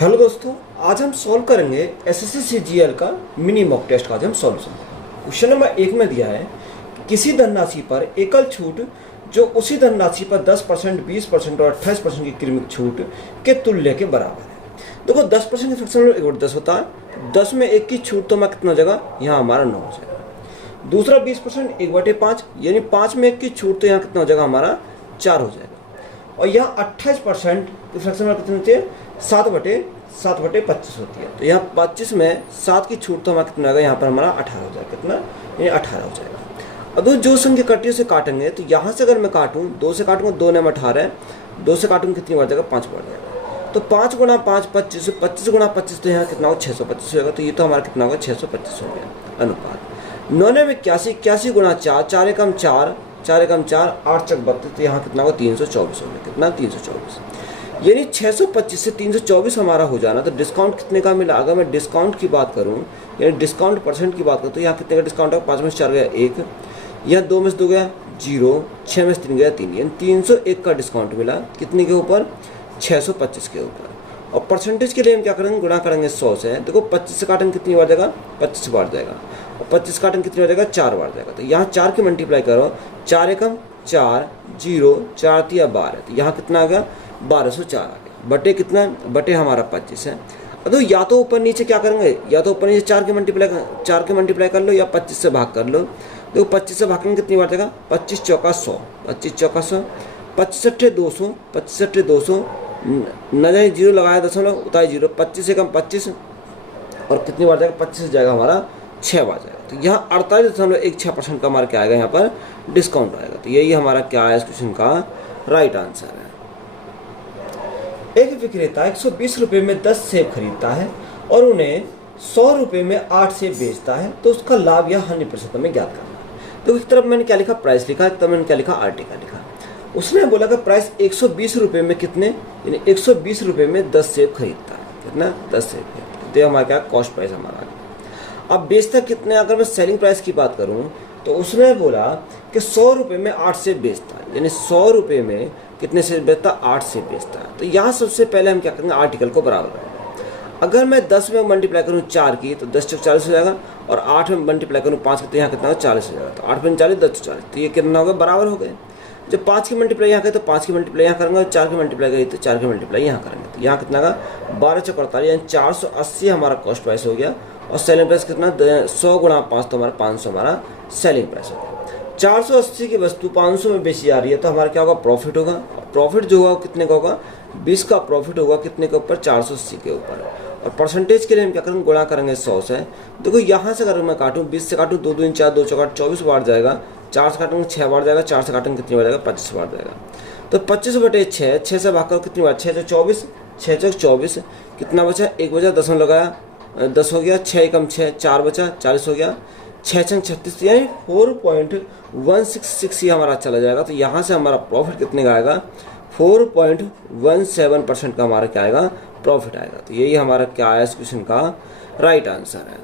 Hello दोस्तों, आज हम सॉल्व करेंगे एसएससी सीजीएल का मिनी मॉक टेस्ट का। आज हम सॉल्यूशन क्वेश्चन नंबर 1 में दिया है कि किसी धनराशि पर एकल छूट जो उसी धनराशि पर 10%, 20% और 28% की क्रमिक छूट के तुल्य के बराबर है। देखो 10% के फ्रैक्शन में 1/10 होता है। 10 में 1 की छूट तो मैं कितना हो जाएगा, यहाँ हमारा 9 हो जाएगा। दूसरा 20% 1/5, यानी 5 में 1 की छूट तो यहाँ कितना हो जाएगा, हमारा 4 हो जाएगा। और यहाँ 28% की फ्रैक्शन में कितनी होती है, 7/25 होती है। तो यहाँ 25 में 7 की छूट तो हमारा कितना आएगा, यहाँ पर हमारा 18 हो जाएगा। कितना, ये 18 हो जाएगा। अब जो संख्या कटियों से काटेंगे तो यहाँ से अगर मैं काटूँ, 2 से काटूंगा, 2 में 18, 2 से काटूंगा कितनी बढ़ जाएगा, 5 बढ़ जाएगा। तो 5 गुणा 5 25, 25 गुणा 25 तो यहाँ कितना होगा, 625 होगा। तो ये तो हमारा कितना होगा, 625 हो गया अनुपात। 9 में 81, 81 गुणा 4, 4 एकम 4, 4 एकम 4, 8 चक 32, तो यहाँ कितना होगा, 324 हो गया। कितना, 324, यानी 625 से 324 हमारा हो जाना। तो डिस्काउंट कितने का मिला, अगर मैं डिस्काउंट की बात करूं, यानी डिस्काउंट परसेंट की बात करूं, तो यहाँ कितने का डिस्काउंट है, 5 में से 4 गया 1, यहाँ 2 में से 2 गया 0, 6 में से 3 गया 3, यानी 301 का डिस्काउंट मिला। कितने के ऊपर, 625 के ऊपर। और परसेंटेज के लिए हम क्या करेंगे, गुणा करेंगे 100 से। देखो 25 से काटेंगे कितनी बार जाएगा, 25 बार जाएगा। और 25 काटेंगे कितनी बार जाएगा, 4 बार जाएगा। तो यहाँ 4 की मल्टीप्लाई करो, 4 एकम 4, 0, 4 तिया 12, तो यहाँ कितना आ गया, 1204 आ गया। बटे कितना, बटे हमारा 25 है। तो या तो ऊपर नीचे क्या करेंगे, या तो ऊपर नीचे 4 के मल्टीप्लाई कर लो, या 25 से भाग कर लो। देखो 25 से भागेंगे कितनी बार जाएगा, 25 चौका 100, 25 चौका 100, 25 अट्ठे 200, 25 अट्ठे 200, न जाए 0 लगाया दशमलव, उतारे 0, 25 एकम 25, और कितनी बार जाएगा, 25 से जाएगा हमारा 6 बार जाएगा। तो यहाँ 48.16% का हमारा क्या आएगा, यहाँ पर डिस्काउंट आएगा। तो यही हमारा क्या है, इस क्वेश्चन का राइट आंसर है। एक विक्रेता 120 रुपये में 10 सेब खरीदता है और उन्हें 100 रुपये में 8 सेब बेचता है, तो उसका लाभ या हानि प्रतिशत में ज्ञात करना है। तो एक तरफ मैंने क्या लिखा, प्राइस लिखा, एक तरफ मैंने क्या लिखा, आर्टिकल लिखा। उसने बोला कि प्राइस 120 रुपये में कितने, यानी 120 रुपये में 10 सेब खरीदता है। कितना, 10 सेब खरीदता है। तो हमारा क्या, कॉस्ट प्राइस हमारा। अब बेचता कितने, अगर मैं सेलिंग प्राइस की बात करूं तो उसने बोला कि 100 रुपये में 8 सेब बेचता है, यानी 100 रुपये में कितने सेब बेचता, 8 सेब बेचता है। तो यहाँ सबसे पहले हम क्या करेंगे, आर्टिकल को बराबर करेंगे। अगर मैं 10 में मल्टीप्लाई करूँ 4 की, तो 10 चौक 40 हो जाएगा, और 8 में मल्टीप्लाई करूँ 5 की, तो यहाँ कितना होगा, 40 हो जाएगा। तो 8 में 40, 10 40, तो ये कितना होगा, बराबर हो गए। जब 5 की मल्टीप्लाई यहाँ करें तो 5 की मल्टीप्लाई यहाँ करेंगे, और 4 की मल्टीप्लाई करें तो 4 की मल्टीप्लाई यहाँ करेंगे। तो यहाँ कितना का, 12 चौक 48, यानी 480 हमारा कॉस्ट प्राइस हो गया। और सेलिंग प्राइस कितना, 100 गुणा 5 तो हमारा 500 हमारा सेलिंग प्राइस हो गया। 480 की वस्तु 500 में बेची जा रही है, तो हमारा क्या होगा, प्रॉफिट होगा। प्रॉफिट जो होगा कितने का होगा, 20 का प्रॉफिट होगा, कितने के ऊपर, 480 के ऊपर। और परसेंटेज के लिए हम क्या करेंगे, गुणा करेंगे 100 से। देखो यहाँ से अगर मैं काटूँ, 20 से काटूँ, 2 दूनी 4, 2 चौका 24 बार जाएगा। 4 से काटूंगे 6 बार जाएगा, 4 से काटूंगे कितनी बार जाएगा, 25 बार जाएगा। तो 25 बटे 6, 6 से भाग कर कितनी बार, 6 चौक 24, 6 चौक 24, कितना बचा, 1 बचा, 10 में लगाया, 10 हो गया, 6 एकम 6, 4 बचा, 40 हो गया, 6 छंग 36, यानी 4.166 ही हमारा चला जाएगा। तो यहाँ से हमारा प्रॉफिट कितने का आएगा, 4.17% का हमारा क्या आएगा, प्रॉफिट आएगा। तो यही हमारा क्या है, इस क्वेश्चन का राइट आंसर है।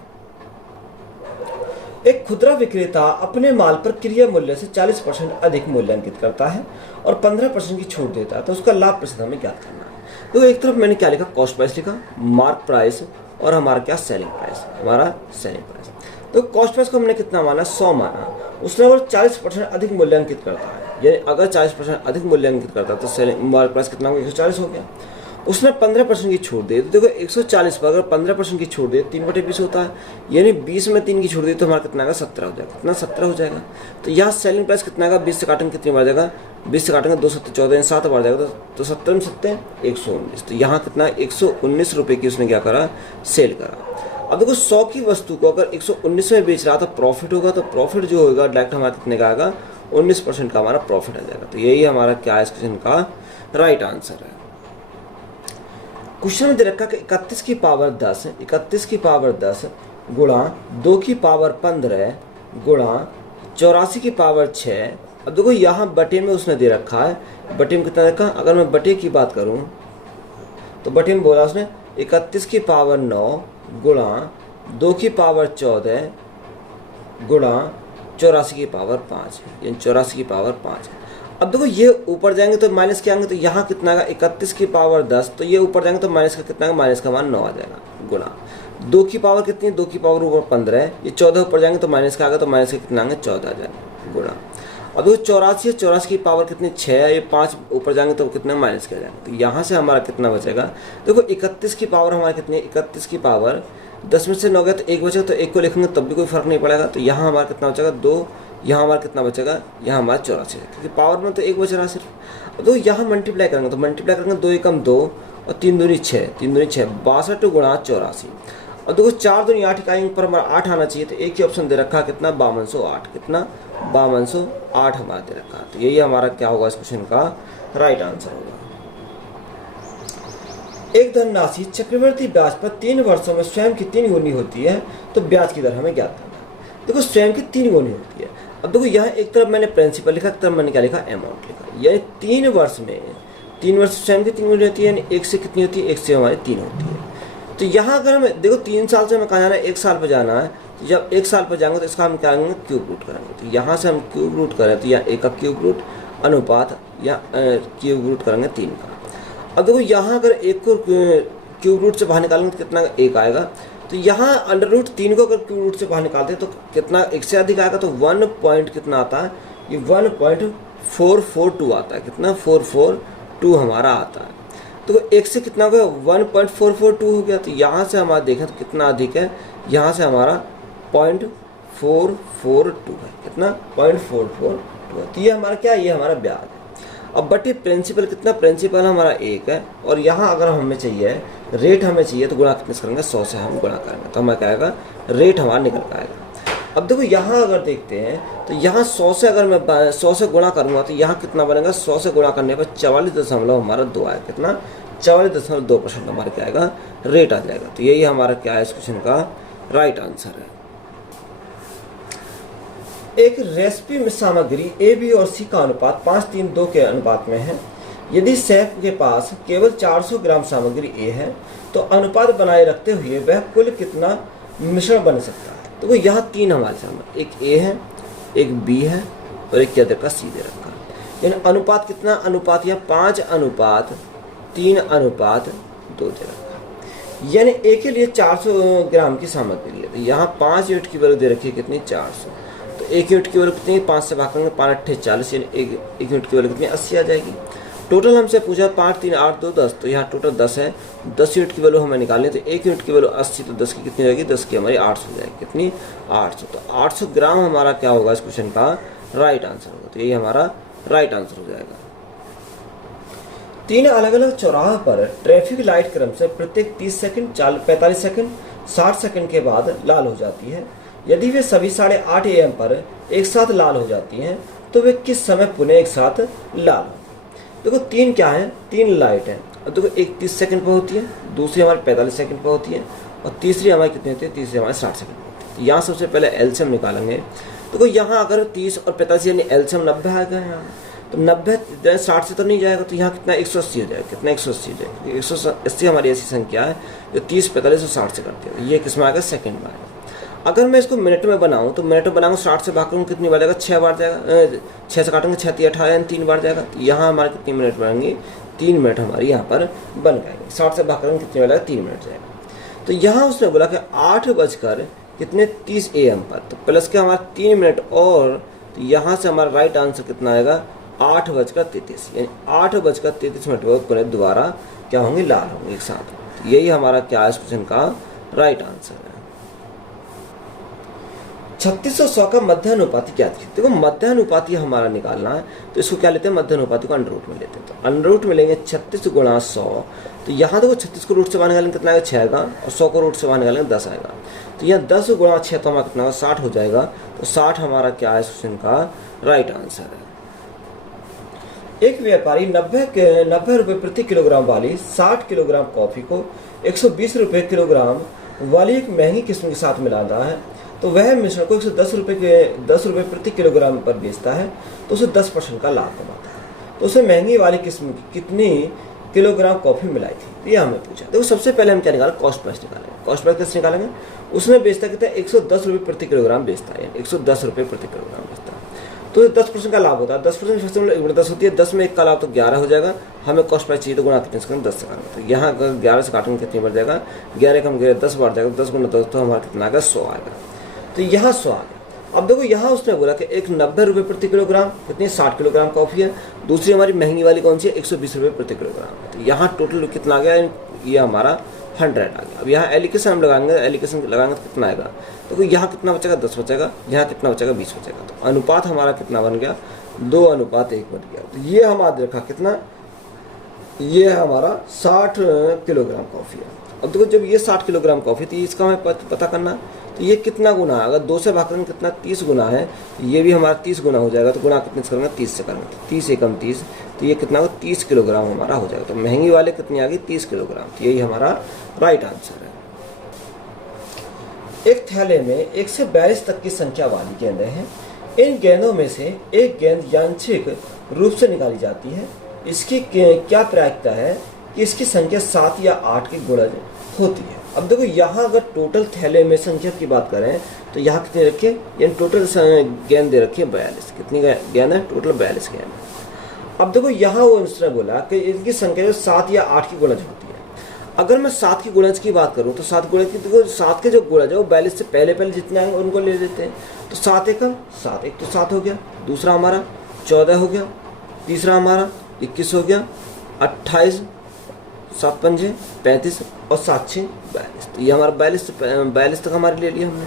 एक खुदरा विक्रेता अपने माल पर क्रय मूल्य से 40% अधिक मूल्यांकित करता है और 15% की छूट देता है, तो उसका लाभ प्रतिशत हमें ज्ञात करना है। तो एक तरफ मैंने क्या लिखा, कॉस्ट प्राइस लिखा, मार्क प्राइस, और हमारा क्या, सेलिंग प्राइस, हमारा सेलिंग प्राइस। तो कॉस्ट प्राइस को हमने कितना माना, 100 माना। उसने अगर 40% अधिक मूल्यांकित करता है, यानी अगर 40% अधिक मूल्यांकित करता है तो सेलिंग मार्क प्राइस कितना होगा, 140 हो गया। उसने 15% की छूट दी, तो देखो 140 पर अगर 15% की छूट दे, 3/20 होता है, यानी 20 में 3 की छूट दी तो हमारा कितना आएगा, 17 हो जाएगा। कितना, 17 हो जाएगा। तो यहाँ सेलिंग प्राइस कितना आएगा, 20 से काटेंगे कितनी बार जाएगा, 20 से काटेंगे 2 7 14, 7 बार जाएगा। तो 70 में 7 119, तो यहाँ कितना, 119 रुपये की उसने क्या करा, सेल करा। अब देखो 100 की वस्तु को अगर 119 में बेच रहा तो प्रॉफिट होगा, तो प्रॉफिट जो होगा डायरेक्ट हमारा कितने का आएगा, 19% का हमारा प्रॉफिट आ जाएगा। तो यही हमारा क्या है, इस क्वेश्चन का राइट आंसर है। क्वेश्चन में दे रखा कि 31 की पावर 10, 31 की पावर 10 गुणा 2 की पावर 15 गुणा 84 की पावर 6। अब देखो यहाँ बटे में उसने दे रखा है, बटे में कितना रखा, अगर मैं बटे की बात करूँ तो बटे में बोला उसने 31 की पावर 9 गुणा 2 की पावर 14 गुणा 84 की पावर 5, यानी 84 की पावर 5 है। अब देखो ये ऊपर जाएंगे तो माइनस क्या आएंगे, तो यहाँ कितना आएगा 31 की पावर 10, तो ये ऊपर जाएंगे तो माइनस का कितना आएगा, माइनस का मान 9 आ जाएगा गुना 2 की पावर कितनी है, 2 की पावर ऊपर 15 है, ये 14 ऊपर जाएंगे तो माइनस का आएगा, तो माइनस का कितना आएंगे 14 आ जाएगा गुना। अब देखो 84 है, 84 की पावर कितनी 6 है, ये 5 ऊपर जाएंगे तो कितना माइनस किया जाएगा, तो यहाँ से हमारा कितना बचेगा, देखो 31 की पावर हमारा कितनी है, 31 की पावर 10 में से 9 गया तो 1 बचेगा, तो 1 को लिखेंगे तब भी कोई फर्क नहीं पड़ेगा, तो यहाँ हमारा कितना बचेगा 2, यहाँ हमारा कितना बचेगा, यहाँ हमारा 84 है, क्योंकि पावर में तो 1 बच रहा है सिर्फ। अब तो यहाँ मल्टीप्लाई करेंगे, तो मल्टीप्लाई करेंगे 2 एकम 2 और 3 दूनी 6, 3 दूनी 6, 62 गुणा 84। और देखो 4 दूनी 8 इकाई पर हमारा 8 आना चाहिए, तो एक ही ऑप्शन दे रखा है कितना 5208, कितना 5208 हमारा दे रखा है, तो यही हमारा क्या होगा इस क्वेश्चन का राइट आंसर होगा। एक धनराशि चक्रवृद्धि ब्याज पर 3 वर्षों में स्वयं की 3 गुनी होती है, तो ब्याज की दर हमें ज्ञात करना है। देखो स्वयं की 3 गुनी होती है, अब देखो यहाँ एक तरफ मैंने प्रिंसिपल लिखा, एक तरफ मैंने क्या लिखा अमाउंट लिखा, यानी 3 वर्ष में 3 वर्ष स्वयं की 3 गुनी होती है, यानी 1 से कितनी होती है, 1 से हमारी 3 होती है। तो यहाँ अगर हमें देखो 3 साल से हमें कहाँ जाना है, 1 साल पर जाना है, तो जब 1 साल पर जाएंगे तो इसका हम क्या करेंगे क्यूब रूट करेंगे, तो यहाँ से हम क्यूब रूट करें तो यहाँ 1 का क्यूब रूट अनुपात या क्यूब रूट करेंगे 3 का। अब देखो यहाँ अगर 1 को क्यूब रूट से बाहर निकालेंगे तो कितना 1 आएगा, तो यहाँ अंडर रूट 3 को अगर क्यूब रूट से बाहर निकालते हैं तो कितना 1 से अधिक आएगा, तो 1 पॉइंट कितना आता है, ये 1.442 आता है, कितना 442 हमारा आता है। तो 1 से कितना हो गया 1.442 हो गया, तो यहाँ से हमारा देखें तो कितना अधिक है, यहाँ से हमारा 0.442 है, कितना 0.442 है, तो ये हमारा क्या है, ये हमारा ब्याज है। अब बटे प्रिंसिपल कितना, प्रिंसिपल हमारा 1 है, और यहाँ अगर हमें चाहिए रेट हमें चाहिए तो गुणा कितने से करेंगे 100 से हम गुणा करेंगे, तो हमें क्या आएगा रेट हमारा निकल कर आएगा। अब देखो यहाँ अगर देखते हैं तो यहाँ 100 से अगर मैं 100 से गुणा करूँगा तो यहाँ कितना बनेगा, 100 से गुणा करने पर 44.2 हमारा 2 आएगा, कितना 44.2% हमारा क्या आएगा रेट आ जाएगा, तो यही हमारा क्या है इस क्वेश्चन का राइट आंसर है। एक रेसिपी में सामग्री ए बी और सी का अनुपात 5:3:2 के अनुपात में है। यदि शेफ के पास केवल 400 ग्राम सामग्री ए है तो अनुपात बनाए रखते हुए वह कुल कितना मिश्रण बन सकता है। तो यहाँ 3 हमारे सामने, एक ए है, एक बी है और एक क्या दे रखा सी दे रखा, यानी अनुपात कितना, अनुपात यहाँ 5:3:2 दे रखा, यानी ए के लिए 400 ग्राम की सामग्री है, तो यहाँ 5 यूनिट की वैल्यू दे रखी है कितनी 400, तो 1 यूनिट की वैल्यू कितनी 5 से भाग करेंगे 5 × 40, यानी 1 यूनिट की वैल्यू कितनी 80 आ जाएगी। टोटल हमसे पूछा 5 3 8 2 10, तो यहाँ टोटल 10 है, 10 यूनिट की वैल्यू हमें निकालनी है, तो 1 यूनिट की वैल्यू 80, तो 10 की कितनी जाएगी, 10 की हमारी 800 हो जाएगी, कितनी 800, तो 800 ग्राम हमारा क्या होगा इस क्वेश्चन का राइट आंसर होगा, तो यही हमारा राइट आंसर हो जाएगा। 3 अलग अलग चौराहे पर ट्रैफिक लाइट क्रम से प्रत्येक 30 सेकंड 45 सेकंड 60 सेकंड के बाद लाल हो जाती है। यदि वे सभी 8:30 AM पर एक साथ लाल हो जाती हैं तो वे किस समय पुनः एक साथ लाल हो। देखो 3 क्या है, 3 लाइट है, और देखो एक 30 सेकंड पर होती है, दूसरी हमारे 45 सेकंड पर होती है, और तीसरी हमारी कितनी होती है, तीसरी हमारे 60 सेकंड पर होती है। तो यहाँ सबसे पहले एलसीएम निकालेंगे, देखो यहाँ अगर 30 और 45 यानी एलसीएम 90 आएगा यहाँ, तो 90 60 से तो नहीं जाएगा, तो यहाँ कितना 180 हो जाएगा, कितना 180 हो जाएगा, 180 हमारी ऐसी संख्या है जो 30 45 और 60 से करती है, ये किस में आएगा सेकंड में आएगा। अगर मैं इसको मिनट में बनाऊं तो मिनट में बनाऊंगा 60 से भाग करूँ कितनी बार जाएगा 6 बार जाएगा, 6 से काटेंगे 6 3 18 यानी 3 बार जाएगा, तो यहाँ हमारे कितनी मिनट बनेंगे 3 मिनट हमारी यहाँ पर बन जाएंगे। 60 से भाग करेंगे कितनी बार जाएगा 3 मिनट जाएगा। तो यहाँ उसने बोला कि 8:30 AM पर, तो प्लस के हमारा 3 मिनट और, तो यहाँ से हमारा राइट आंसर कितना आएगा 8:33, यानी 8:33 पर दोबारा क्या होंगे लाल होंगे एक साथ। तो यही हमारा क्या इस क्वेश्चन का राइट आंसर है। 36 और 100 का मध्यानुपाती क्या थी, देखो मध्यानुपाती हमारा निकालना है, तो इसको क्या लेते हैं मध्यानुपाती को अंडर रूट में लेते हैं, तो अंडर रूट में लेंगे 36 × 100, तो यहाँ देखो 36 को रूट से बाहर निकालेंगे कितना आएगा 6 आएगा, और 100 को रूट से बाहर निकालेंगे 10 आएगा, तो यहाँ 10 × 6 तो हमारा कितना होगा 60 हो जाएगा, तो 60 हमारा क्या है इस क्वेश्चन का राइट आंसर है। एक व्यापारी 90 रुपये प्रति किलोग्राम वाली 60 किलोग्राम कॉफी को 120 रुपये किलोग्राम वाली एक महंगी किस्म के साथ मिला रहा है, तो वह मिश्रण को 110 रुपये प्रति किलोग्राम पर बेचता है, तो उसे 10% का लाभ कमाता है। तो उसे महंगी वाली किस्म की कितनी किलोग्राम कॉफी मिलाई थी, ये हमें पूछा। देखो सबसे पहले हम क्या निकालें कॉस्ट प्राइस निकालेंगे। कॉस्ट प्राइस कैसे निकालेंगे, उसने बेचता कितना 110 रुपये प्रति किलोग्राम बेचता है, 110 रुपये प्रति किलोग्राम बेचता है। तो 10% का लाभ होता है, 10% फैक्टर 1/10 होती है, 10 में 1 का लाभ तो 11 हो जाएगा। हमें कॉस्ट प्राइस चाहिए तो गुणा कितने से करेंगे, 10 से करेंगे। तो यहाँ अगर 11 से काटेंगे कितनी बढ़ जाएगा, 11 कम 10 बढ़ जाएगा, 10 गुना 10 तो हमारा कितना आएगा, 100 आएगा। तो यहाँ 100 आ गया। अब देखो यहाँ उसने बोला कि एक 90 रुपये प्रति किलोग्राम, कितनी 60 किलोग्राम कॉफ़ी है। दूसरी हमारी महंगी वाली कौन सी है, 120 रुपये प्रति किलोग्राम। तो यहाँ टोटल कितना आ गया, ये हमारा 100 आ गया। अब यहाँ एलिकेशन हम लगाएंगे, एलिकेशन लगाएंगे तो कितना आएगा, तो यहाँ कितना बचेगा, 10 बचेगा, यहाँ कितना बचेगा, 20 बचेगा। तो अनुपात हमारा कितना बन गया, 2:1 बन गया। तो ये हमारा देखा कितना, ये हमारा 60 किलोग्राम कॉफ़ी है। अब देखो जब ये 60 किलोग्राम कॉफ़ी, तो इसका हमें पता करना, तो ये कितना गुना है, अगर 2 से भाग करेंगे कितना, 30 गुना है, ये भी हमारा 30 गुना हो जाएगा। तो गुना कितने से करेंगे, 30 से करेंगे, 30 एकम 30, तो ये कितना होगा, 30 किलोग्राम हमारा हो जाएगा। तो महंगी वाले कितनी आ गई, 30 किलोग्राम। तो यही हमारा राइट आंसर है। एक थैले में 1 से 42 तक की संख्या वाली गेंदें हैं। इन गेंदों में से एक गेंद यांत्रिक रूप से निकाली जाती है। इसकी क्या प्रायिकता है कि इसकी संख्या 7 या 8 की गुणज होती है। अब देखो यहाँ अगर टोटल थैले में संख्या की बात करें तो यहाँ कितने रखे, यानी टोटल गेंद दे रखी है 42। कितनी गेंद है, टोटल 42 गेंद है। अब देखो यहाँ वो उसने बोला कि इनकी संख्या जो 7 या 8 की गुणज होती है। अगर मैं 7 की गुणज की बात करूँ तो 7 गुणज की, देखो 7 के जो गुणज है वो 42 से पहले जितने आएंगे उनको ले लेते हैं। तो 7 एकम 7, एक तो 7 हो गया, दूसरा हमारा 14 हो गया, तीसरा हमारा 21 हो गया, 28, 7 पंजे 35 और 7 6 42। तो ये हमारा 42 तक हमारे ले लिया हमने।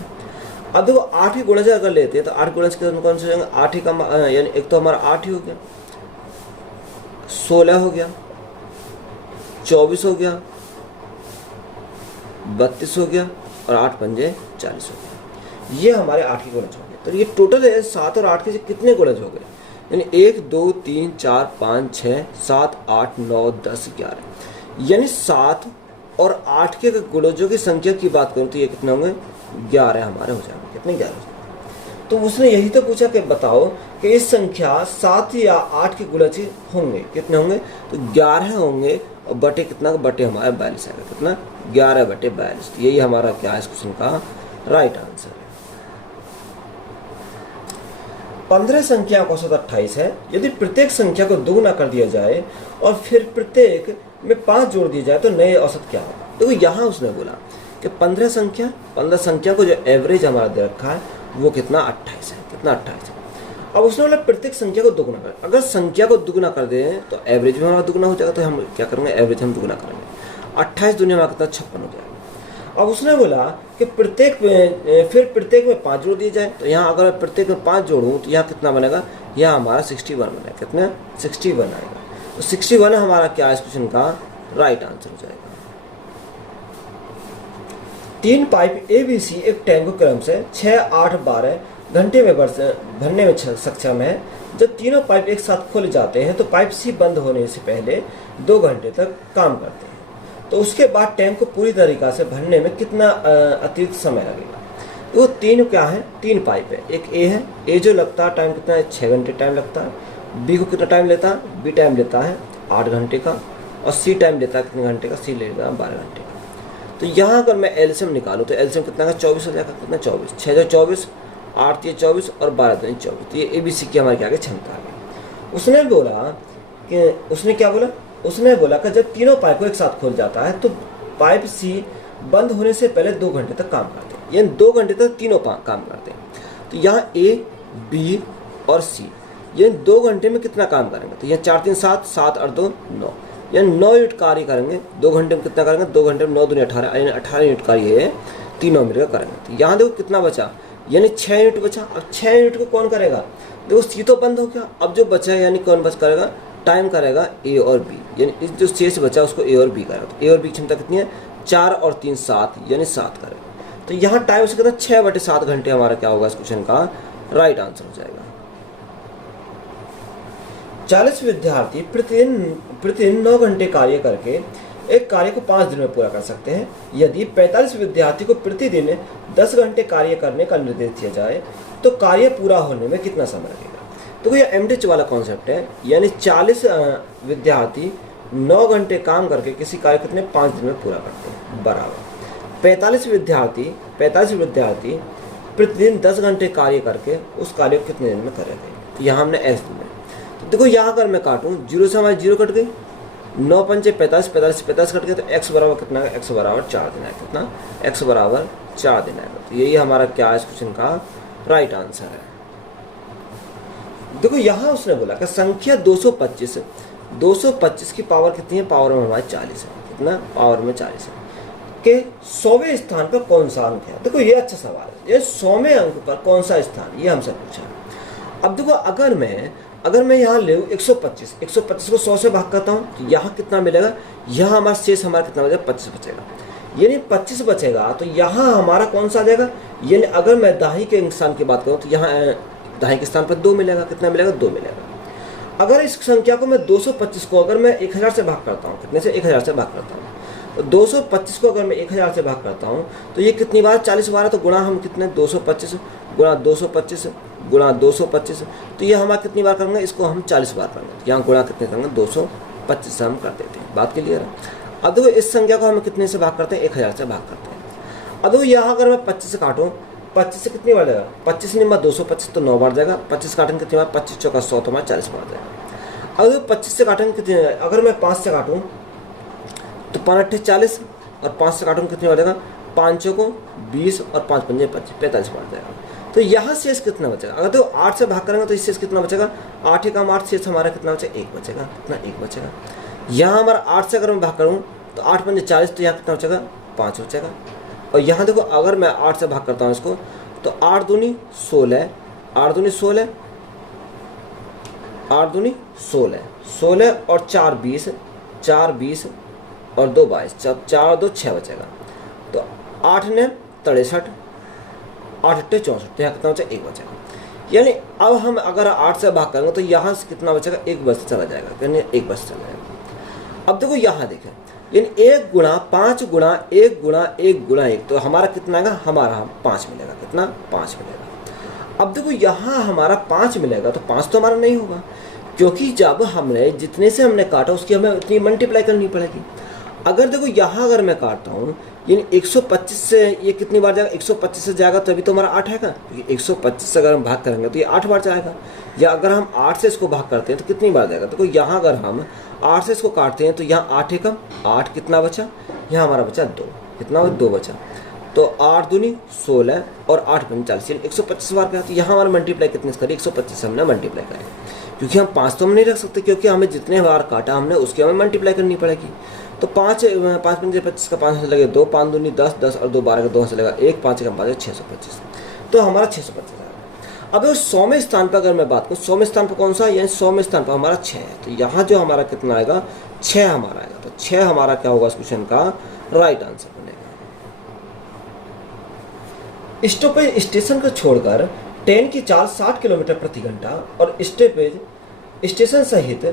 अब देखो 8 ही गुणज अगर लेते हैं तो 8 गुणज के कौन से जाएंगे, 8 ही का, यानी एक तो हमारा 8 ही हो गया, 16 हो गया, 24 हो गया, 32 हो गया और 8 पंजे 40 हो गया। ये हमारे 8 के गुणज हो गए। तो ये टोटल है 7 और 8 के कितने गुणज हो गए, यानी 1 2 3 4 5 6 7 8 9 10 11, यानी 7 और 8 के गुणजों की संख्या की बात करूं तो ये कितने होंगे, 11 हमारे हो जाएंगे। कितने, 11 हो जाएंगे। तो उसने यही तो पूछा कि बताओ कि इस संख्या 7 या 8 के गुणज होंगे, कितने होंगे, तो 11 होंगे और बटे कितना, बटे हमारा 42 आएगा। कितना, 11/42। यही हमारा क्या है इस क्वेश्चन का राइट आंसर है। 15 संख्या का औसत 28 है। यदि प्रत्येक संख्या को दोगुना कर दिया जाए और फिर प्रत्येक में 5 जोड़ दिए जाए तो नए औसत क्या होगा। देखो यहाँ उसने बोला कि 15 संख्या को जो एवरेज हमारा दे रखा है वो कितना, 28 है। कितना, 28 है। अब उसने बोला प्रत्येक संख्या को दोगुना कर, अगर संख्या को दुगुना कर दें तो एवरेज भी हमारा दुगुना हो जाएगा। तो हम क्या करेंगे, एवरेज हम दुगुना करेंगे। 28 दुनिया में कितना, 56 हो जाएगा। अब उसने बोला कि प्रत्येक में 5 जोड़ दिए जाए। तो यहाँ अगर प्रत्येक में 5 जोड़ूँ तो यहाँ कितना बनेगा, यहाँ हमारा 61 बनेगा। कितना, 61 आएगा। तो 61 हमारा क्या है इस क्वेश्चन का राइट आंसर हो जाएगा। 3 पाइप ABC एक टैंक को क्रम से 6 8 12 घंटे में भरने में सक्षम है। जब तीनों पाइप एक साथ खोले जाते हैं तो पाइप C बंद होने से पहले 2 घंटे तक काम करते हैं। तो उसके बाद टैंक को पूरी तरीका से भरने में कितना अतिरिक्त समय लगेगा। तो वो 3 क्या है, 3 पाइप है। एक A है, A जो लगता है टाइम कितना है, 6 घंटे टाइम लगता है। B को कितना टाइम लेता है, B टाइम लेता है 8 घंटे का। और C टाइम लेता है कितने घंटे का, C लेगा 12 घंटे का। तो यहाँ अगर मैं एलसीएम निकालूँ तो एलसीएम कितना का, 24 हो जाएगा। कितना, 24, 6 24, 8 24 और 12 24। तो ये ABC की हमारी क्या है, क्षमता आ गई। उसने बोला कि, उसने क्या बोला, उसने बोला कि जब तीनों पाइप को एक साथ खोल जाता है तो पाइप C बंद होने से पहले 2 घंटे तक काम करते हैं, यानी 2 घंटे तक तीनों काम करते हैं। तो यहाँ A, B और C ये 2 घंटे में कितना काम करेंगे, तो यहाँ 4 3 7, 7 और 2 9, यानी 9 यूनिट कार्य करेंगे। 2 घंटे में कितना करेंगे, 2 घंटे में 9 दूनी 18, यानी 18 यूनिट कार्य ये तीनों मिलकर करेंगे। तो यहाँ देखो कितना बचा, यानी 6 यूनिट बचा। अब 6 यूनिट को कौन करेगा, देखो C तो बंद हो गया। अब जो बचा है यानी कौन बच करेगा, टाइम करेगा A और B, यानी इस जो शेष बचा उसको A और B करेगा। तो A और B की क्षमता कितनी है, 4 और 3 7, यानी 7 करेगा। तो यहाँ टाइम से कितना, 6/7 घंटे हमारा क्या होगा इस क्वेश्चन का राइट आंसर हो जाएगा। 40 विद्यार्थी प्रतिदिन 9 घंटे कार्य करके एक कार्य को 5 दिन में पूरा कर सकते हैं। यदि 45 विद्यार्थी को प्रतिदिन 10 घंटे कार्य करने का निर्देश दिया जाए तो कार्य पूरा होने में कितना समय लगेगा। तो ये MDH वाला कॉन्सेप्ट है, यानी 40 विद्यार्थी 9 घंटे काम करके किसी कार्य कितने 5 दिन में पूरा करते हैं, बराबर 45 विद्यार्थी प्रतिदिन 10 घंटे कार्य करके उस कार्य को कितने दिन में करेंगे। तो यहाँ हमने x लिया। तो देखो यहाँ अगर मैं काटूँ, 0 से हमारी 0 कट गई, 9 पंचे 45, 45 45 कट गया, तो x बराबर कितना है, x बराबर 4 देना है। कितना, x बराबर 4 देना है। तो यही हमारा क्या है इस क्वेश्चन का राइट आंसर है। देखो यहाँ उसने बोला कि संख्या 225, 225 की पावर कितनी है, पावर में हमारे 40 है। कितना, पावर में 40 है के 100वें स्थान पर कौन सा अंक है। देखो ये अच्छा सवाल है, ये 100वें अंक पर कौन सा स्थान, ये हमसे पूछा। अब देखो अगर मैं यहाँ ले 125 को 100 से भाग करता हूँ तो यहाँ कितना मिलेगा, यहाँ हमारा शेष हमारा कितना बचेगा, 25 बचेगा। यानी 25 बचेगा तो यहाँ हमारा कौन सा आ जाएगा, यानी अगर मैं दाहिने के स्थान की बात करूँ तो यहाँ दाहिने के स्थान पर 2 मिलेगा। कितना मिलेगा, 2 मिलेगा। अगर इस संख्या को मैं 225 को अगर मैं 1000 से भाग करता हूँ, कितने से, 1000 से भाग करता हूँ, तो 225 को अगर मैं 1000 से भाग करता हूँ तो ये कितनी बार, 40 बार है। तो गुणा हम कितने, 225 गुणा 225 गुणा 225, तो ये हमारा कितनी बार करेंगे, इसको हम 40 बार करेंगे। तो यहाँ गुणा कितने करेंगे, 225 से हम कर देते हैं। बात क्लियर है। अब देखो इस संख्या को हम कितने से भाग करते हैं, 1000 से भाग करते हैं। अब देखो यहाँ अगर मैं 25 से काटूँ, 25 से कितनी बार जाएगा, 25 नहीं 225 तो 9 बार जाएगा। 25 काटेंगे कितनी बार, 25 चौका 100 तो हमारा 40 बार जाएगा। अगर 25 से काटेंगे कितनी, अगर मैं 5 से काटूँ तो 5 अट्ठे 40 और 5 से काटूंगा कितनी बार जाएगा, 5 चौको 20 और 5 पंजे 25, 45 बार जाएगा। तो यहाँ शेष कितना बचेगा, अगर तो 8 से भाग करेंगे तो शेष कितना बचेगा, 8 एकम 8, शेष हमारा कितना बचेगा, 1 बचेगा। कितना, 1 बचेगा। यहाँ हमारा 8 से अगर मैं भाग करूँ तो 8 पंजे 40, तो यहाँ कितना बचेगा, 5 बचेगा। और यहाँ देखो अगर मैं 8 से भाग करता हूँ इसको तो 8 दूनी 16, 8 दूनी 16, 8 दूनी 16, 16 और 4 20, 4 20 और 2 22, 4 और 2 6 बचेगा। तो 8 ने 63, 8 अट्ठे 64, तो यहाँ कितना बचेगा, 1 बचेगा। यानी अब हम अगर 8 से भाग करेंगे तो यहाँ से कितना बचेगा, 1 बच चला जाएगा, यानी 1 बच चला जाएगा। अब देखो यहाँ देखें, यानी 1 गुणा 5 गुणा 1 गुणा 1 गुणा 1, तो हमारा कितना आएगा, हमारा 5 मिलेगा। कितना, 5 मिलेगा। अब देखो यहाँ हमारा 5 मिलेगा तो 5 तो हमारा नहीं होगा, क्योंकि जब हमने जितने से हमने काटा उसकी हमें उतनी मल्टीप्लाई करनी पड़ेगी। अगर देखो यहाँ अगर मैं काटता हूँ, यानी 125 से ये कितनी बार जाएगा, 125 से जाएगा तभी तो हमारा 8 आएगा। 125 से अगर हम भाग करेंगे तो ये 8 बार जाएगा। या अगर हम 8 से इसको भाग करते हैं तो कितनी बार जाएगा। देखो यहाँ अगर हम 8 से इसको काटते हैं तो यहाँ 8 एकम 8, कितना बचा, यहाँ हमारा बचा 2, कितना 2 बचा। तो 8 दूनी 16 और 8 पंजे 40, 125 बार का। तो यहाँ हमारा मल्टीप्लाई कितने से करी, 125 से हमने मल्टीप्लाई करें, क्योंकि हम 5 तो हम नहीं रख सकते, क्योंकि हमें जितने बार काटा हमने उसकी हमें मल्टीप्लाई करनी पड़ेगी। तो 5 पंजे 25 का 5 से लगे 2, 5 दूनी 10, 10 और 2 12 का 2 से लगा 1, 5 का 5 625, तो हमारा 625 आएगा। अब 100वें स्थान पर अगर मैं बात करूँ, 100वें स्थान पर कौन सा, यानी 100वें स्थान पर हमारा 6 है। तो यहाँ जो हमारा कितना आएगा, 6 हमारा आएगा। तो 6 हमारा क्या होगा इस क्वेश्चन का राइट आंसर बनेगा। स्टॉपेज स्टेशन को छोड़कर ट्रेन की चाल 60 किलोमीटर प्रति घंटा और स्टॉपेज स्टेशन सहित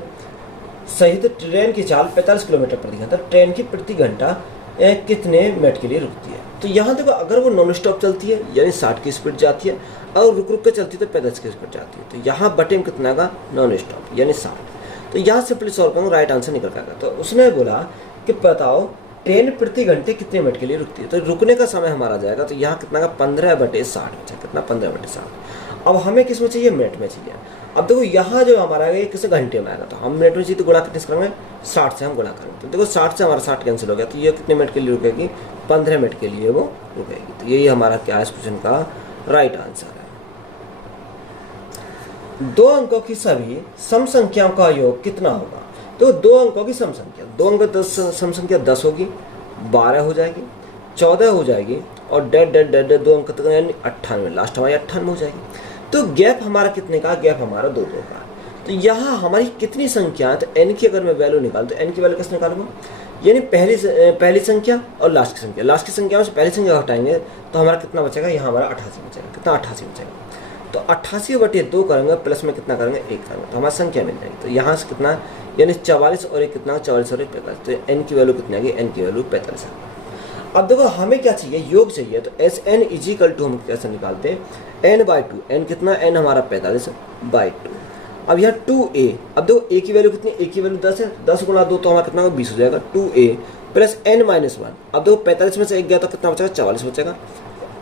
ट्रेन की चाल 45 किलोमीटर प्रति घंटा। ट्रेन की प्रति घंटा कितने मिनट के लिए रुकती है। तो यहाँ देखो अगर वो नॉन स्टॉप चलती है यानी 60 की स्पीड जाती है, और रुक रुक के चलती है तो 45 की स्पीड जाती है। तो यहाँ बटे में कितना आएगा, नॉन स्टॉप यानी 60। तो यहाँ सिंपली सॉल्व करूँगा, राइट आंसर निकल जाएगा। तो उसने बोला कि बताओ ट्रेन प्रति घंटे कितने मिनट के लिए रुकती है। तो रुकने का समय हमारा जाएगा, तो यहाँ कितना का 15/60 बचा। कितना, 15/60। अब हमें किस में चाहिए, मिनट में चाहिए। अब देखो यहाँ जो हमारा आएगा ये किस घंटे में आएगा, तो हम मिनट में चाहिए तो गुणा कितने से करेंगे, 60 से हम गुणा करेंगे। तो देखो 60 से हमारा 60 कैंसिल हो गया, तो ये कितने मिनट के लिए रुकेगी, 15 मिनट के लिए वो रुकेगी। तो यही हमारा क्या है इस क्वेश्चन का राइट आंसर है। 2 अंकों की सभी सम संख्याओं का योग कितना होगा। तो 2 अंकों की सम संख्या, 2 अंकों की सम संख्या 10 होगी, 12 हो जाएगी, 14 हो जाएगी और डेड 2 अंक तक यानी 98, लास्ट हमारी 98 हो जाएगी। तो गैप हमारा कितने का, गैप हमारा 2 का। तो यहाँ हमारी कितनी संख्या है, तो n की अगर मैं वैल्यू निकालूँ तो n की वैल्यू कैसे निकालूंगा, यानी पहली संख्या और लास्ट की संख्या। लास्ट की संख्या में से पहली संख्या हटाएंगे तो हमारा कितना बचेगा, यहाँ हमारा 88 बचेगा। कितना, 88 बचेगा। तो 88/2 करेंगे, प्लस में कितना करेंगे, 1 करेंगे, तो हमारी संख्या मिल जाएगी। तो यहाँ से कितना, यानी 44 और 1 कितना, 44 और 1 45। तो n की वैल्यू कितनी आएगी, n की वैल्यू 45 है। अब देखो हमें क्या चाहिए, योग चाहिए। तो SN = हम कैसे निकालते हैं, n/2। n कितना, n हमारा 45/2। अब यहाँ 2a, अब देखो a की वैल्यू कितनी, a की वैल्यू 10 है, 10 गुणा 2 तो हमारा कितना 20 हो जाएगा। 2a plus n-1। अब देखो 45 में से 1 गया तो कितना बचेगा, 44 बचेगा,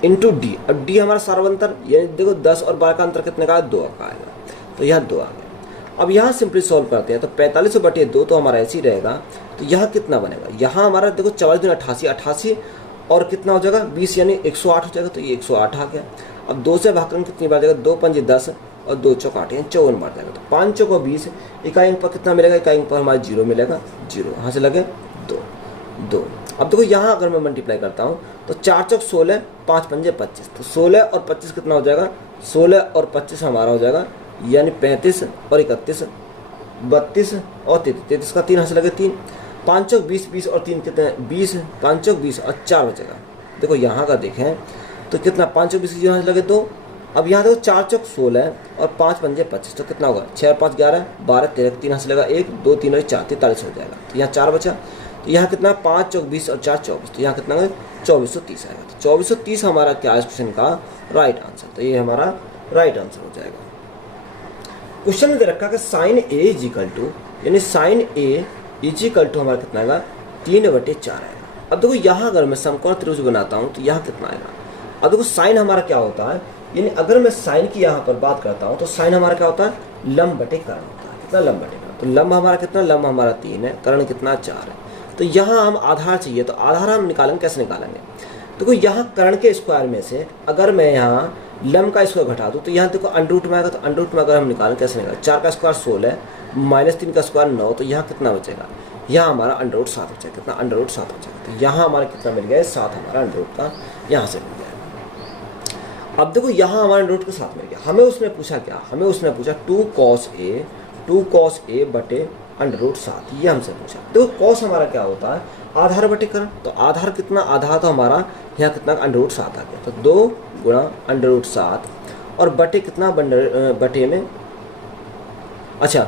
इंटू d। अब d हमारा सार्वंतर, यानी देखो 10 और 12 का अंतर कितने का, 2 का आएगा। तो यहाँ 2 आ गया। अब यहाँ सिंपली सॉल्व करते हैं तो 45/2 तो हमारा ऐसे ही रहेगा। तो यहाँ कितना बनेगा, यहाँ हमारा देखो 44 दूनी 88, 88 और कितना हो जाएगा 20 यानी 108 हो जाएगा। तो ये 108 आ गया। अब 2 से भाग कितनी बार जाएगा, 2 पंजे 10 और 2 चौक 8 यानी 54 बार जाएगा। तो 5 चौको 20, इकाई अंक पर कितना मिलेगा, इकाई अंक पर हमारा 0 मिलेगा, 0 यहाँ से लगे 2। अब देखो यहाँ अगर मैं मल्टीप्लाई करता हूँ तो 4 चौक 16, 5 पंजे 25, तो 16 और 25 कितना हो जाएगा, 16 और 25 हमारा हो जाएगा यानी 35 और 31 32 और 33 का 3 यहाँ से लगे 3, 5 चौक 20, 20 और 3 कितने 20, 5 चौक 20 और 4 बचेगा। देखो यहाँ का देखें तो कितना 5 चौक 20 यहाँ से लगे 2। अब यहाँ देखो 4 चौक 16 और 5 पंजे 25, तो कितना होगा 6 और 5 11 12 13, 3 यहाँ से लगा 1 2 3 और 4 43 हो जाएगा। तो यहाँ 4 बचा। तो यहाँ कितना 5 चौक 20 और 4 24, तो यहाँ कितना 2430 आएगा। तो 2430 हमारा क्या है क्वेश्चन का राइट आंसर। तो ये हमारा राइट आंसर हो जाएगा। क्वेश्चन में दे रखा है sine A is equal to, यानी sine A is equal to हमारा कितना आएगा 3/4 आएगा। अब देखो यहाँ अगर मैं समकोण त्रिभुज बनाता हूँ तो यहाँ कितना आएगा। अब देखो साइन हमारा क्या होता है, यानी अगर मैं साइन की यहाँ पर बात करता हूँ तो साइन हमारा क्या होता है लंब बटे कर्ण होता है। कितना लंब बटे कर्ण, तो लंब हमारा कितना, लंब हमारा 3 है, कर्ण कितना 4 है। तो यहाँ हम आधार चाहिए, तो आधार हम निकालेंगे, कैसे निकालेंगे। देखो यहाँ कर्ण के स्क्वायर में से अगर मैं यहाँ लंब का स्क्वायर घटा दूँ तो यहाँ देखो अंडर में आएगा। तो अंडर में अगर हम निकालें कैसे निकालें, 4 का स्क्वायर 16 -3 का स्क्वायर 9, तो यहाँ कितना बचेगा, यहाँ हमारा अंडर 7 हो जाएगा। कितना अंडर 7 हो जाएगा। तो यहाँ हमारा कितना मिल गया 7 हमारा अंडर का यहाँ से मिल गया। अब देखो यहाँ हमारा अंडर के 7 मिल गया। हमें उसने पूछा क्या, हमें उसने पूछा 2 cos A बटे अंडर 7, ये हमसे पूछा। देखो कॉस हमारा क्या होता है आधार बटे कर्ण, तो आधार कितना, आधार तो हमारा यहाँ कितना अंडर 7 आ गया। तो 2 गुणा अंडर 7 और बटे कितना बटे में, अच्छा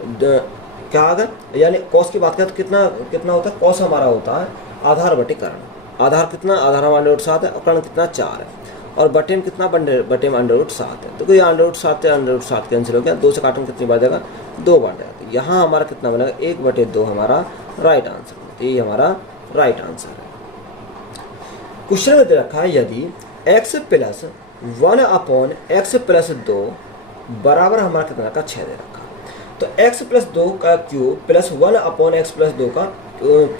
क्या आ गया, यानी कॉस की बात करें तो कितना होता है, कॉस हमारा होता है आधार बटे कर्ण। आधार कितना, आधार हमारा अंडर 7 है और कर्ण कितना 4 है, और बटे में कितना बटे में अंडर 7 है। तो ये अंडर 7 है, अंडर 7 कैंसिल हो गया, 2 से काटने कितनी बार जाएगा 2 बार जाएगा। तो यहाँ हमारा कितना बनेगा 1/2 हमारा राइट आंसर। तो ये हमारा राइट आंसर है। क्वेश्चन में दे रखा है यदि x + 1/(x + 2) बराबर हमारा कितना का 6 दे रखा, तो x + 2 का क्यूब प्लस 1/(x + 2) का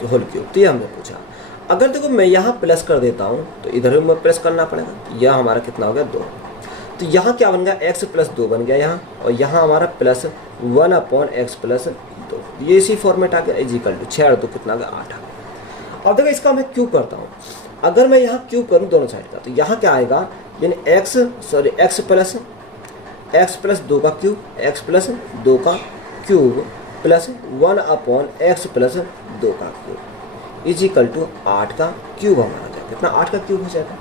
होल क्यूब। तो ये हमने पूछा। अगर देखो मैं यहाँ प्लस कर देता हूँ तो इधर भी मैं प्लस करना पड़ेगा। तो यह हमारा कितना हो गया 2। तो यहाँ क्या बन गया x + 2 बन गया यहाँ, और यहाँ हमारा प्लस 1/(x + 2), ये इसी फॉर्मेट आ गया इज इक्वल टू 6 और 2 कितना आ गया 8 आ गया। अब देखो इसका मैं क्यूब करता हूँ। अगर मैं यहाँ क्यूब करूँ दोनों साइड का तो यहाँ क्या आएगा, यानी x + 2 का क्यूब, x + 2 का क्यूब प्लस 1/(x + 2) का क्यूब इज इक्वल टू 8 का क्यूब हमारा आ जाएगा। कितना 8 का क्यूब हो जाएगा।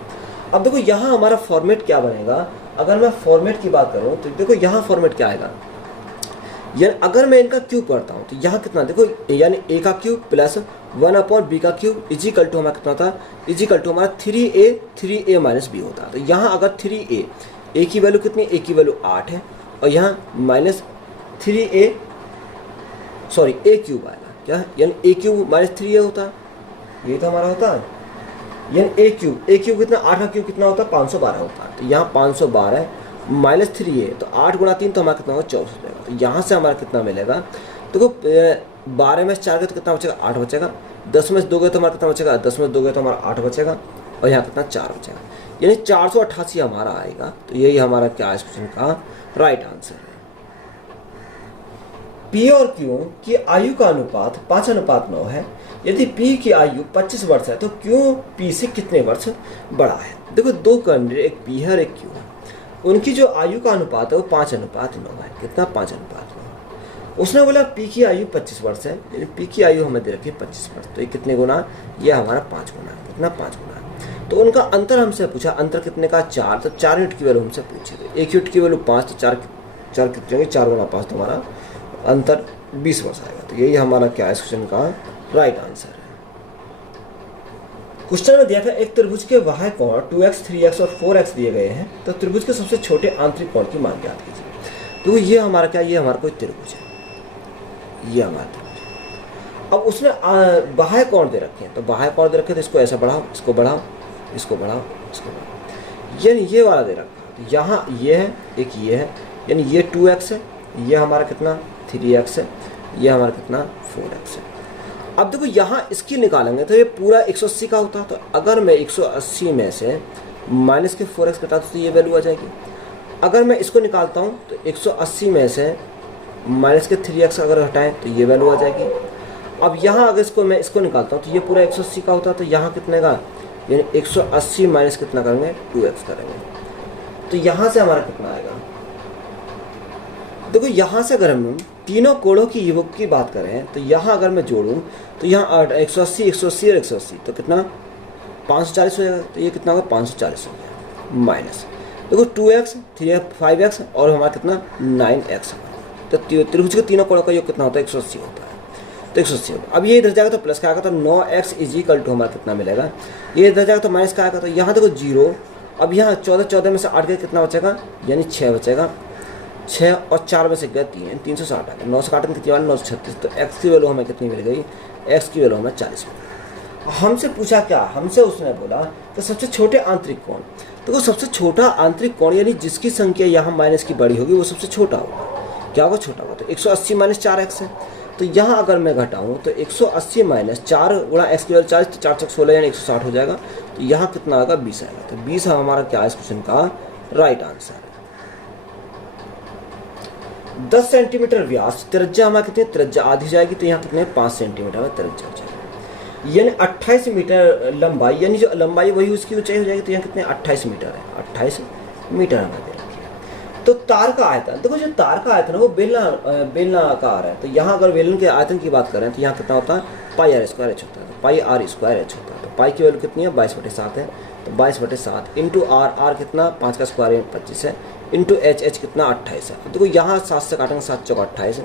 अब देखो यहाँ हमारा फॉर्मेट क्या बनेगा, अगर मैं फॉर्मेट की बात करूँ तो देखो यहाँ फॉर्मेट क्या आएगा, यानी अगर मैं इनका क्यूब करता हूँ तो यहाँ कितना देखो, यानी a का क्यूब प्लस 1/b का क्यूब इज इक्वल टू हमारा कितना होता है, इज इक्वल टू हमारा 3a - b होता है। तो यहाँ अगर 3a की वैल्यू कितनी, a की वैल्यू 8 है, और यहाँ -3a a क्यूब आएगा क्या, यानी a क्यूब -3a होता है, ये तो हमारा होता है, यानी a क्यूब कितना 8 का क्यूब कितना होता है 512 होता है। तो यहाँ 512 -3a, तो 8 गुणा 3 तो हमारा कितना होगा 24 हो जाएगा। तो यहाँ से हमारा कितना मिलेगा, देखो 12 में 4 गए तो कितना बचेगा 8 बचेगा, 10 में 2 गए तो हमारा कितना बचेगा, 10 में 2 गए तो हमारा 8 बचेगा, और यहाँ कितना 4 बचेगा, यानी 488 हमारा आएगा। तो यही हमारा क्या है क्वेश्चन का राइट आंसर है। P और Q की आयु का अनुपात 5:9 है। यदि P की आयु 25 वर्ष है तो Q P से कितने वर्ष बड़ा है। देखो 2 कैंडिडेट, एक P है और एक Q है, उनकी जो आयु का अनुपात है वो 5:9 है। कितना 5:9। उसने बोला P की आयु 25 वर्ष है, यानी P की आयु हमें दे रखी है 25 वर्ष, तो ये कितने गुना, ये हमारा 5 गुना है। कितना 5 गुना है। तो उनका अंतर हमसे पूछा, अंतर कितने का 4, तो 4 यूनिट की वैल्यू हमसे पूछी, तो 1 यूनिट की वैल्यू 5, तो 4 कितने 4 गुना 5, तो हमारा अंतर 20 वर्ष आएगा। तो यही हमारा क्या है क्वेश्चन का राइट आंसर है। क्वेश्चन में दिया था एक त्रिभुज के बाह्य कोण 2x, 3x और 4x दिए गए हैं, तो त्रिभुज के सबसे छोटे आंतरिक कोण की मान ज्ञात कीजिए। तो ये हमारा क्या, ये हमारा कोई त्रिभुज है, ये हमारा त्रिभुज है। अब उसने बाह्य कोण दे रखे हैं, तो बाह्य कोण दे रखे तो इसको ऐसा बढ़ाओ, इसको बढ़ाओ, इसको बढ़ाओ, इसको बढ़ाओ, यानी ये वाला दे रखा है। तो यहाँ ये है, एक ये है, यानी ये 2x है, ये हमारा कितना 3x है, ये हमारा कितना 4x है। अब देखो यहाँ इसकी निकालेंगे तो ये पूरा 180 का होता है, तो अगर मैं 180 में से माइनस के 4x घटाता हूँ तो ये वैल्यू आ जाएगी। अगर मैं इसको निकालता हूँ तो 180 में से माइनस के 3x अगर घटाएं तो ये वैल्यू आ जाएगी। अब यहाँ अगर मैं इसको निकालता हूँ तो ये पूरा 180 का होता है, तो यहाँ कितने का, यानी 180 माइनस कितना करेंगे 2x करेंगे, तो यहाँ से हमारा कितना आएगा। देखो यहाँ से अगर हम तीनों कोणों की योग की बात करें तो यहाँ अगर मैं जोड़ूँ तो यहाँ 180 180 और 180 तो कितना 540 हो जाएगा, तो ये कितना होगा 540 हो गया। माइनस देखो 2x 3x 5x और हमारा कितना 9x, तो त्रिभुज के तीनों कोणों का योग कितना होता है 180 होता है, तो 180 होगा। अब ये इधर जाएगा तो प्लस का आएगा, तो 9x इजिकल टू हमारा कितना मिलेगा, ये इधर जाएगा तो माइनस का आएगा, तो यहाँ देखो 0। अब यहाँ 14 में से 8 गए कितना बचेगा, यानी 6 बचेगा, 6 और 4 में से गए 360 आ गया, 9 से काटेंगे कितनी वाली 936, तो x की वैल्यू हमें कितनी मिल गई, x की वैल्यू हमें 40 मिल गई। हमसे पूछा क्या, हमसे उसने बोला कि सबसे छोटे आंतरिक कोण, तो सबसे छोटा आंतरिक कोण यानी जिसकी संख्या यहाँ माइनस की बड़ी होगी वो सबसे छोटा होगा। क्या होगा, छोटा होगा, तो 180 माइनस 4x है, तो यहाँ अगर मैं घटाऊँ तो 180 माइनस 4 गुणा x की वैल्यू 40, तो 4 चक 16 यानी 160 हो जाएगा, तो यहाँ कितना आएगा 20 आएगा, तो 20 हमारा क्या है इस क्वेश्चन का राइट आंसर है। 10 सेंटीमीटर व्यास, त्रिज्या हमारा कितनी, त्रिज्या आधी जाएगी, तो यहाँ कितने 5 सेंटीमीटर में त्रिज्या हो जाएगी, यानी 28 मीटर लंबाई, यानी जो लंबाई वही उसकी ऊंचाई हो जाएगी, तो यहाँ कितने 28 मीटर है, 28 मीटर हमें दे रखी है। तो तार का आयतन, देखो जो तार का आयतन है वो बेलनाकार है, तो यहाँ अगर बेलन के आयतन की बात करें तो यहाँ कितना होता है पाई आर स्क्वायर एच होता है, तो पाई आर स्क्वायर एच होता है, तो पाई की वैल्यू कितनी है 22/7 है, तो 22/7 इंटू आर कितना 5 का स्क्वायर 25 है, इंटू एच कितना 28 है। देखो यहाँ 7 से काटेंगे 7 चौका 28,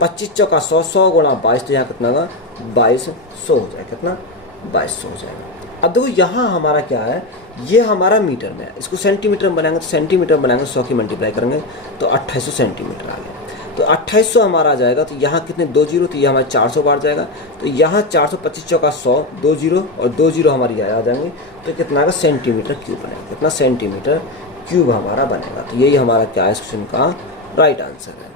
25 चौका 100, 100 गुणा 22, तो यहाँ कितना होगा 2200 हो जाएगा, कितना 2200 हो जाएगा। अब देखो यहाँ हमारा क्या है, ये हमारा मीटर में है, इसको सेंटीमीटर में बनाएंगे, तो सेंटीमीटर बनाएंगे 100 की मल्टीप्लाई करेंगे तो 2800 सेंटीमीटर आ गया, तो 2800 हमारा आ जाएगा, तो यहाँ कितने 2 जीरो, तो ये हमारे 400 बार जाएगा, तो यहाँ 425 चौका 100, 2 जीरो और 2 जीरो हमारी आ जाएंगे, तो कितना आएगा सेंटीमीटर क्यूब बनेगा, कितना सेंटीमीटर क्यूब हमारा बनेगा, तो यही हमारा क्या है इस क्वेश्चन का राइट आंसर है।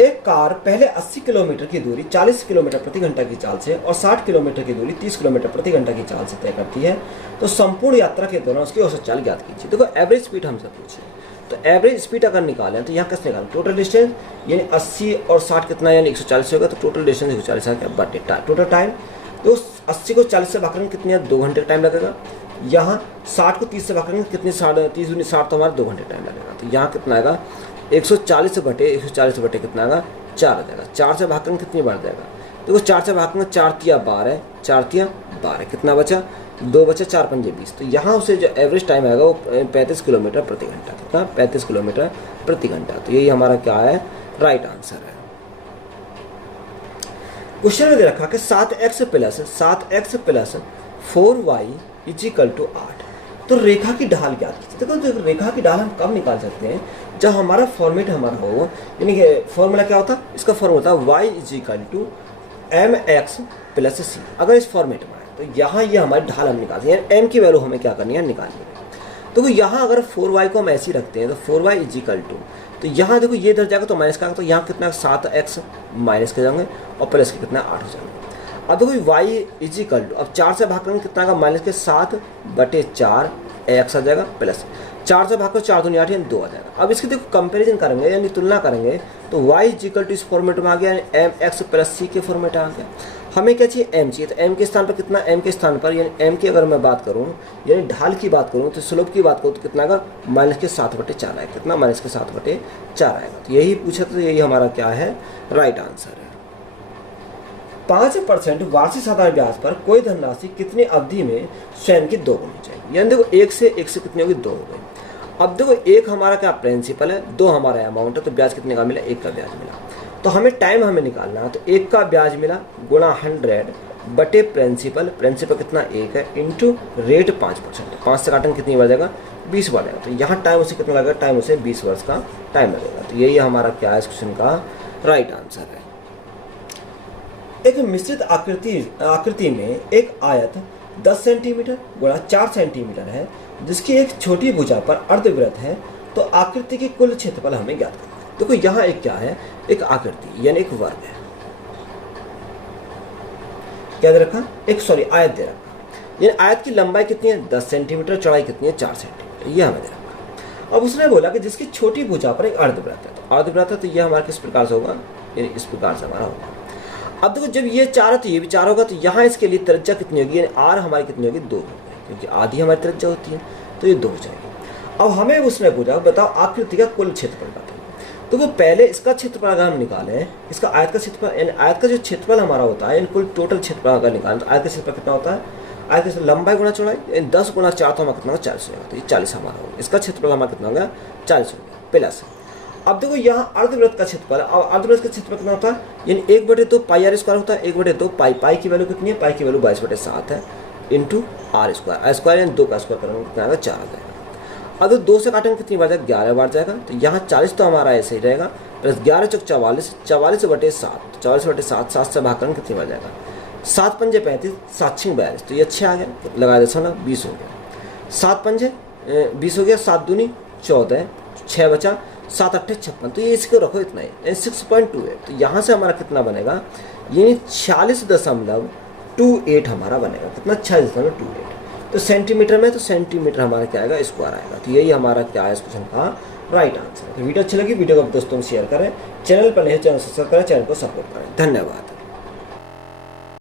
एक कार पहले 80 किलोमीटर की दूरी 40 किलोमीटर प्रति घंटा की चाल से और 60 किलोमीटर की दूरी 30 किलोमीटर प्रति घंटा की चाल से तय करती है, तो संपूर्ण यात्रा के दौरान उसकी औसत चाल ज्ञात कीजिए। देखो एवरेज स्पीड हमसे पूछे, तो एवरेज स्पीड अगर निकालें तो यहाँ कैसे निकालें, टोटल डिस्टेंस यानी 80 और 60 कितना यानी 140 होगा, तो टोटल डिस्टेंस 140 है, बट टोटल टाइम तो 80 को 40 से भाग करेंगे कितने 2 घंटे का टाइम लगेगा, यहाँ 60 को 30 से भाग करेंगे कितने 30 तो हमारा 2 घंटे टाइम लगेगा, तो यहाँ कितना आएगा 140 बटे कितना आएगा 4 आ जाएगा, 4 से भाग करेंगे कितनी बार जाएगा, देखो 4 से भाग करेंगे 4 तिया 12, 4 तिया 12 कितना बचा 2 बचा, 4 पंजे 20, तो यहाँ उसे जो एवरेज टाइम आएगा वो 35 किलोमीटर प्रति घंटा, कितना 35 किलोमीटर प्रति घंटा, तो यही हमारा क्या है राइट आंसर है। क्वेश्चन में दे रखा कि 7x plus 4y is equal to 8, तो रेखा की ढाल ज्ञात कीजिए। देखो रेखा की ढाल हम कब निकाल सकते हैं, जब हमारा फॉर्मेट हमारा हो, यानी कि फॉर्मूला क्या होता है, इसका फॉर्मूला होता है y is equal to mx plus c। अगर इस फॉर्मेट में आए तो यहाँ ये हमारी ढाल हम निकालते हैं, m की वैल्यू हमें क्या करनी है निकालनी है। तो यहाँ अगर 4y को हम ऐसे ही रखते हैं तो 4y इजिकल टू, तो यहाँ देखो ये इधर जाएगा तो माइनस का, तो यहाँ कितना 7x माइनस के जाएंगे और प्लस के कितना 8 हो जाएंगे। अब देखो y इजिकल टू, अब 4 से भाग करेंगे कितना आएगा माइनस के 7/4 x आ जाएगा, प्लस 4 से भाग कर 4 दूनी 8 यानी 2 आ जाएगा। अब इसकी देखो कंपैरिजन करेंगे यानी तुलना करेंगे तो y इजिकल टू इस फॉर्मेट में आ गया, यानी mx प्लस c के फॉर्मेट आ गया। हमें क्या चाहिए m चाहिए, तो m के स्थान पर कितना, m के स्थान पर यानी m की अगर मैं बात करूँ यानी ढाल की बात करूँ तो स्लोप की बात करूँ तो कितना आएगा माइनस के 7/4 आएगा, कितना माइनस के 7/4 आएगा, तो यही पूछा, तो यही हमारा क्या है राइट आंसर है। 5% वार्षिक साधारण ब्याज पर कोई धनराशि कितनी अवधि में स्वयं की 2 होनी चाहिए, यानी देखो 1 से कितनी होगी 2 हो गई। अब देखो 1 हमारा क्या प्रिंसिपल है, 2 हमारा अमाउंट है, तो ब्याज कितने का मिला 1 का ब्याज मिला, तो हमें टाइम हमें निकालना है, तो 1 का ब्याज मिला गुणा 100 बटे प्रिंसिपल कितना 1 है इंटू रेट 5%, 5 से काटेंगे कितनी बार जाएगा 20 बार जाएगा, तो यहाँ टाइम उसे कितना लगेगा, टाइम उसे 20 वर्ष का टाइम लगेगा, तो यही हमारा क्या है इस क्वेश्चन का राइट आंसर है। एक मिश्रित आकृति में एक आयत 10 सेंटीमीटर गुणा 4 सेंटीमीटर है, जिसकी एक छोटी भुजा पर अर्धवृत्त है तो आकृति की कुल क्षेत्रफल हमें ज्ञात करना है। देखो यहाँ एक क्या है, एक आकृति यानी एक वर्ग है, क्या दे रखा, एक सॉरी आयत दे रखा। यानी आयत की लंबाई कितनी है 10 सेंटीमीटर, चौड़ाई कितनी है 4 सेंटीमीटर, ये हमें दे रखा। अब उसने बोला कि जिसकी छोटी भुजा पर एक अर्धवृत्त है, तो अर्धवृत्त है तो ये हमारा किस प्रकार से होगा, यानी इस प्रकार से हमारा होगा। अब देखो जब ये 4 है तो ये भी 4 होगा, तो यहाँ इसके लिए त्रिज्या कितनी होगी, यानी आर हमारी कितनी होगी 2 होगी, क्योंकि आधी हमारी त्रिज्या होती है, तो ये 2 हो जाएगी। अब हमें उसने पूछा बताओ आकृति का कुल क्षेत्रफल बताओ। तो वो पहले इसका क्षेत्रफल अगर हम निकालें, इसका आयत का क्षेत्रफल, यानी आयत का जो क्षेत्रफल हमारा होता है, यानी कुल टोटल क्षेत्रफल अगर निकालें तो आयत का क्षेत्रफल कितना होता है, आयत का लंबाई गुणा चौड़ाई, 10 गुणा 4 तो हमारा कितना होगा 40 होगा, तो ये 40 हमारा होगा। इसका क्षेत्रफल हमारा कितना होगा 40 होगा पहला से। अब देखो यहाँ अर्धवृत्त का क्षेत्रफल, अब अर्धवृत्त का क्षेत्रफल कितना होता है, यानी 1/2 पाई आर स्क्वायर होता है, 1/2 पाई, पाई की वैल्यू कितनी है, पाई की वैल्यू 22/7 है, into r square, r square यानी 2 का स्क्वायर करेंगे कितना आएगा 4 आ जाएगा। अगर 2 से काटेंगे कितनी बार जाएगा 11 बार जाएगा, तो यहाँ 40 तो हमारा ऐसे ही रहेगा, प्लस 11 चौक 44, 44/7, 44/7, 7 से भाग करेंगे कितनी बार जाएगा 7 पंजे 35, 7 6 42, तो ये अच्छे आ गया, लगा दे 20 हो गया, 7 पंजे 20 हो गया, 7 दूनी 14, 6 बचा, 7 8 56, तो ये इसको रखो इतना ही 6.2 है। तो यहाँ से हमारा कितना बनेगा, यानी 46.28 हमारा बनेगा, कितना 46.28। तो सेंटीमीटर में, तो सेंटीमीटर हमारा क्या आएगा स्क्वायर आएगा। तो यही हमारा क्या है इस क्वेश्चन का राइट आंसर। तो वीडियो अच्छी लगी, वीडियो को दोस्तों में शेयर करें, चैनल पर नहीं चैनल सब्सक्राइब करें, चैनल को सपोर्ट करें। धन्यवाद।